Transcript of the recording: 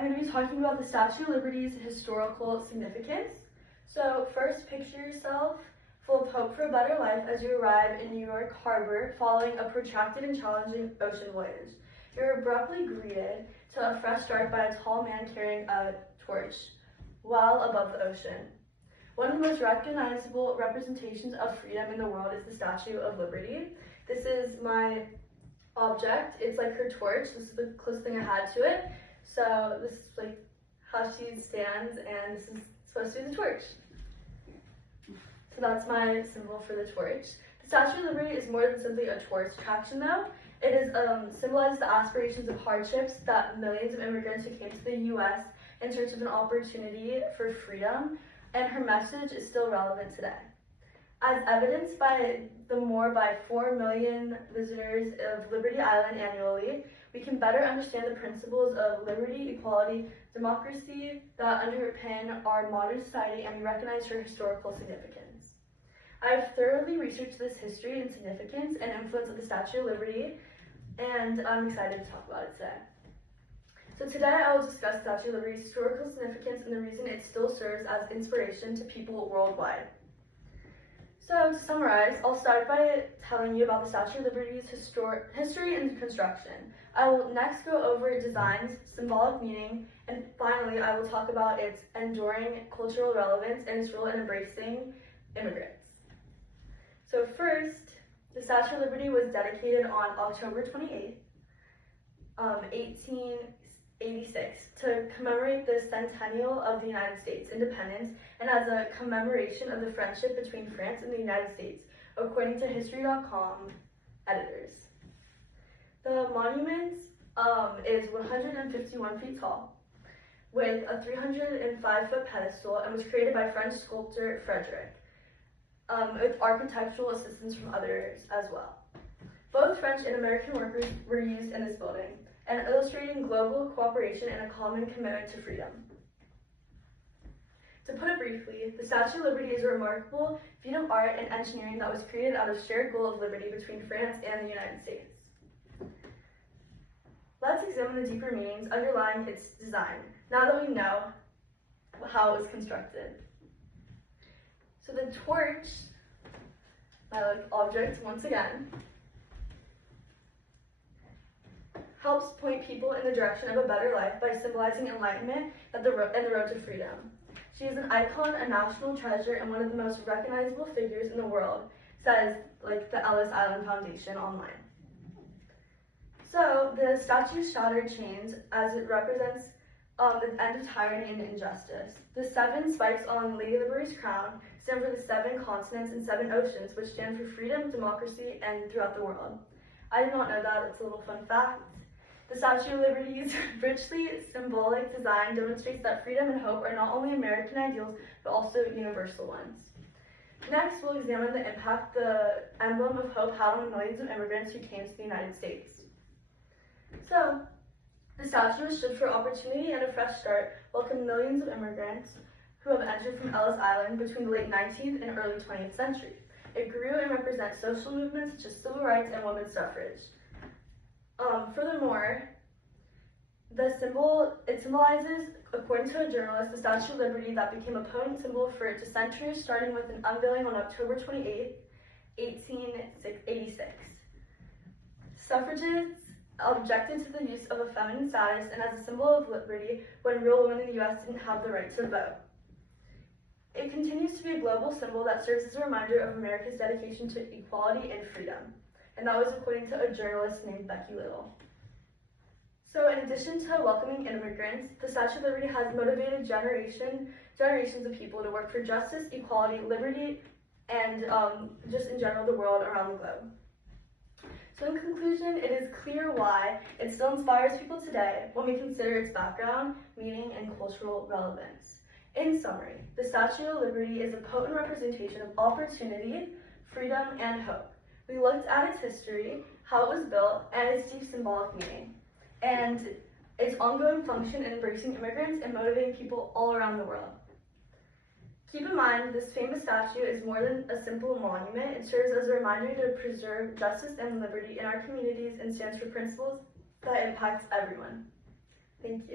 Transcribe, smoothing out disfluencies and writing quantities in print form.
I'm going to be talking about the Statue of Liberty's historical significance. So first, picture yourself full of hope for a better life as you arrive in New York Harbor following a protracted and challenging ocean voyage. You're abruptly greeted to a fresh start by a tall man carrying a torch well above the ocean. One of the most recognizable representations of freedom in the world is the Statue of Liberty. This is my object. It's like her torch. This is the closest thing I had to it. So this is like how she stands, and this is supposed to be the torch. So that's my symbol for the torch. The Statue of Liberty is more than simply a tourist attraction though. It is symbolizes the aspirations of hardships that millions of immigrants who came to the U.S. in search of an opportunity for freedom, and her message is still relevant today. As evidenced by by 4 million visitors of Liberty Island annually, we can better understand the principles of liberty, equality, democracy that underpin our modern society, and we recognize her historical significance. I have thoroughly researched this history and significance and influence of the Statue of Liberty, and I'm excited to talk about it today. So today I will discuss the Statue of Liberty's historical significance and the reason it still serves as inspiration to people worldwide. So to summarize, I'll start by telling you about the Statue of Liberty's history and construction. I will next go over its designs, symbolic meaning, and finally I will talk about its enduring cultural relevance and its role in embracing immigrants. So first, the Statue of Liberty was dedicated on October 28th, 1886 to commemorate the centennial of the United States independence and as a commemoration of the friendship between France and the United States, according to History.com editors. The monument is 151 feet tall with a 305-foot pedestal and was created by French sculptor Frederick, with architectural assistance from others as well. Both French and American workers were used in this building, and illustrating global cooperation and a common commitment to freedom. To put it briefly, the Statue of Liberty is a remarkable feat of art and engineering that was created out of shared goal of liberty between France and the United States. Let's examine the deeper meanings underlying its design, now that we know how it was constructed. So the torch, my object once again, helps point people in the direction of a better life by symbolizing enlightenment and the road to freedom. She is an icon, a national treasure, and one of the most recognizable figures in the world, says the Ellis Island Foundation online. So the statue shattered chains as it represents the end of tyranny and injustice. The 7 spikes on Lady Liberty's crown stand for the 7 continents and 7 oceans, which stand for freedom, democracy, and throughout the world. I did not know that. It's a little fun fact. The Statue of Liberty's richly symbolic design demonstrates that freedom and hope are not only American ideals, but also universal ones. Next, we'll examine the impact the emblem of hope had on the millions of immigrants who came to the United States. So, the statue stood for opportunity and a fresh start, welcomed millions of immigrants who have entered from Ellis Island between the late 19th and early 20th century. It grew and represents social movements such as civil rights and women's suffrage. Furthermore, it symbolizes, according to a journalist, the Statue of Liberty that became a potent symbol for dissenters, starting with an unveiling on October 28, 1886. Suffragists objected to the use of a feminine status and as a symbol of liberty when real women in the U.S. didn't have the right to vote. It continues to be a global symbol that serves as a reminder of America's dedication to equality and freedom. And that was according to a journalist named Becky Little. So in addition to welcoming immigrants, the Statue of Liberty has motivated generations of people to work for justice, equality, liberty, and just in general the world around the globe. So in conclusion, it is clear why it still inspires people today when we consider its background, meaning, and cultural relevance. In summary, the Statue of Liberty is a potent representation of opportunity, freedom, and hope. We looked at its history, how it was built, and its deep symbolic meaning, and its ongoing function in embracing immigrants and motivating people all around the world. Keep in mind, this famous statue is more than a simple monument. It serves as a reminder to preserve justice and liberty in our communities and stands for principles that impact everyone.